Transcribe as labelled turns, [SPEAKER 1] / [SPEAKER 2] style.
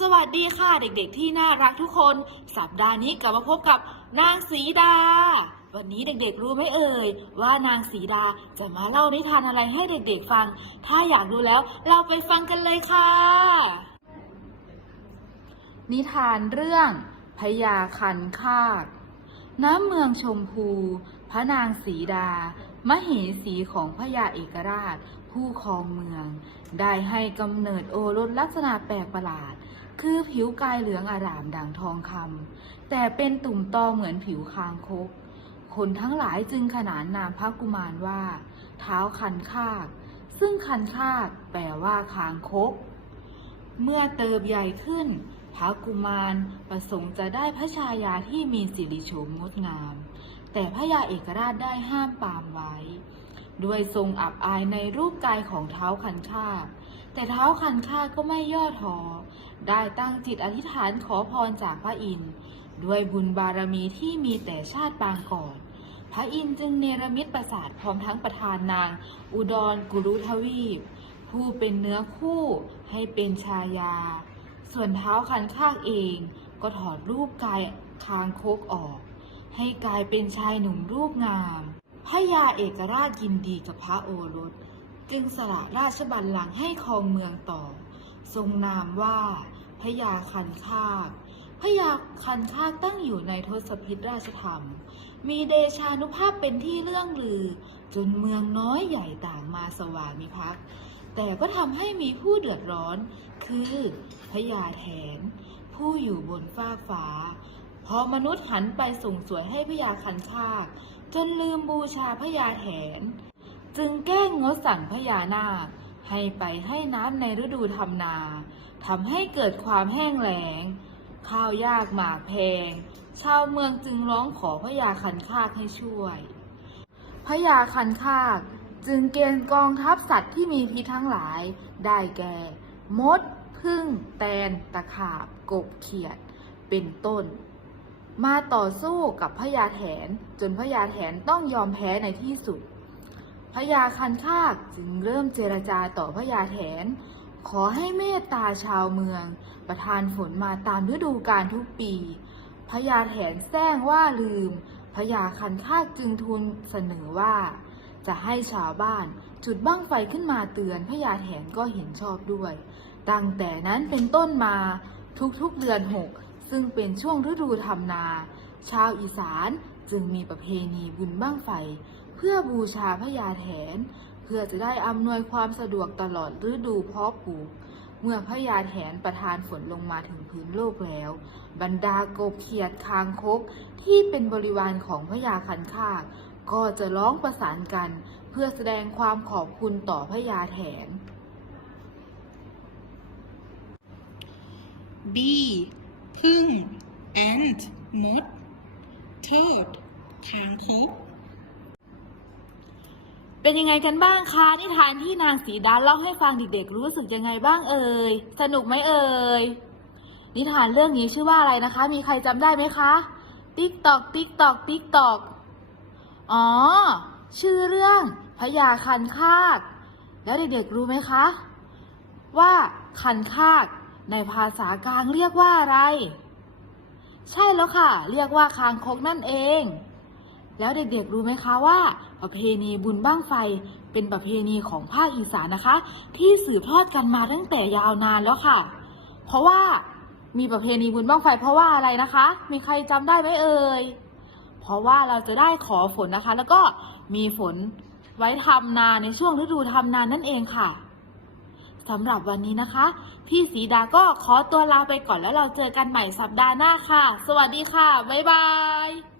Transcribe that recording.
[SPEAKER 1] สวัสดีค่ะเด็กๆที่น่ารักทุกคน สัปดาห์นี้กลับมาพบกับนางสีดา วันนี้เด็กๆรู้ไหมเอ่ย ว่านางสีดาจะมาเล่านิทานอะไรให้เด็กๆฟัง ถ้าอยากรู้แล้วเราไปฟังกันเลยค่ะ นิทานเรื่องพญาคันคากน้ำเมืองชมพู พระนางสีดา มเหสีของพระยาเอกราช ผู้ครองเมือง ได้ให้กำเนิดโอรสลักษณะแปลกประหลาด คือผิวกายเหลืองอารามดังทองคำแต่เป็นตุ่มตอเหมือนผิวคางคก คนทั้งหลายจึงขนานนามพระกุมารว่า เท้าคันคาก ซึ่งคันคากแปลว่าคางคก เมื่อเติบใหญ่ขึ้น พระกุมารประสงค์จะได้พระชายาที่มีสิริโฉมงดงาม แต่พระยาเอกราชได้ห้ามปามไว้ด้วยทรงอับอายในรูปกายของเท้าคันคากแต่เท้าคันคากก็ไม่ย่อท้อ ได้ตั้งจิตอธิษฐานขอพรจากพระอินทร์ด้วยบุญบารมีที่มีแต่ชาติปางก่อน พระอินทร์จึงเนรมิตปราสาทพร้อมทั้งประทานนาง อุดรกุรุทวีป ผู้เป็นเนื้อคู่ให้เป็นชายา ส่วนเท้าคันคากเองก็ถอดรูปกายคางโคกออก ให้กลายเป็นชายหนุ่มรูปงาม พระยาเอกราชยินดีกับพระโอรส จึงสละราชบัลลังก์ให้ครองเมืองต่อ ทรงนามว่าพระยาคันคากพระยาคันคากตั้งอยู่ในทศพิธราชธรรม มีเดชานุภาพเป็นที่เรื่องลือ จนเมืองน้อยใหญ่ต่างมาสวามิภักดิ์แต่ก็ทำให้มีผู้เดือดร้อน คือพญาแถน ผู้อยู่บนฟ้าฟ้า พอมนุษย์หันไปส่งสวยให้พญาคันคากจนลืมบูชาพญาแถน จึงแกล้งงดสั่งพญานาค ให้ไปให้น้ำในฤดูทำนาทำให้เกิดความแห้งแล้ง ข้าวยากหมากแพง ชาวเมืองจึงร้องขอพญาคันคากให้ช่วยพญาคันคากจึงเกณฑ์กองทัพสัตว์ที่มีพิษทั้งหลาย ได้แก่ มด พึ่ง แตน ตะขาบ กบ เขียด เป็นต้น มาต่อสู้กับพญาแถนจนพญาแถนต้องยอมแพ้ในที่สุด พญาคันคากจึงเริ่มเจรจาต่อพญาแถน ขอให้เมตตาชาวเมือง ประทานฝนมาตามฤดูกาลทุกปีพญาแถนแซงว่าลืมพญาคันคากจึงทูลเสนอว่า จะให้ชาวบ้านจุดบั้งไฟขึ้นมาเตือนพญาแถนก็เห็นชอบด้วย ตั้งแต่นั้นเป็นต้นมาทุกๆเดือนหกซึ่งเป็นช่วงฤดูทำนา ชาวอีสานจึงมีประเพณีบุญบั้งไฟ เพื่อบูชาพญาแถน เพื่อจะได้อำนวยความสะดวกตลอดฤดูเพาะปลูก เมื่อพญาแถนประทานฝนลงมาถึงพื้นโลกแล้ว บรรดากบเขียดคางคกที่เป็นบริวารของพญาคันคากก็จะร้องประสานกัน เพื่อแสดงความขอบคุณต่อพญาแถน
[SPEAKER 2] B พึ่ง ant มด toad คางคก
[SPEAKER 1] เป็นยังไงกันบ้างคะนิทานที่นางสีดาเล่าให้ฟังเด็กๆรู้สึกยังไงบ้างเอ่ยสนุกไหมเอ่ยนิทานเรื่องนี้ชื่อว่าอะไรนะคะ มีใครจำได้ไหมคะติ๊กตอกติ๊กตอกติ๊กตอกอ๋อ ชื่อเรื่องพญาคันคากแล้วเด็กๆรู้ไหมคะ ว่าคันคากในภาษากลางเรียกว่าอะไร ใช่แล้วค่ะ เรียกว่าคางคกนั่นเอง แล้วเด็กๆรู้ไหมคะว่า ประเพณีบุญบ้างไฟ เป็นประเพณีของภาคอีสานนะคะ ที่สืบทอดกันมาตั้งแต่ยาวนานแล้วค่ะ เพราะว่ามีประเพณีบุญบ้างไฟ เพราะว่าอะไรนะคะ มีใครจำได้ไหมเอ่ยเพราะว่าเราจะได้ขอฝนนะคะ แล้วก็มีฝนไว้ทำนาในช่วงฤดูทำนานั่นเองค่ะสำหรับวันนี้นะคะ พี่สีดาก็ขอตัวลาไปก่อนแล้วเราเจอกันใหม่สัปดาห์หน้าค่ะ สวัสดีค่ะ บ๊ายบาย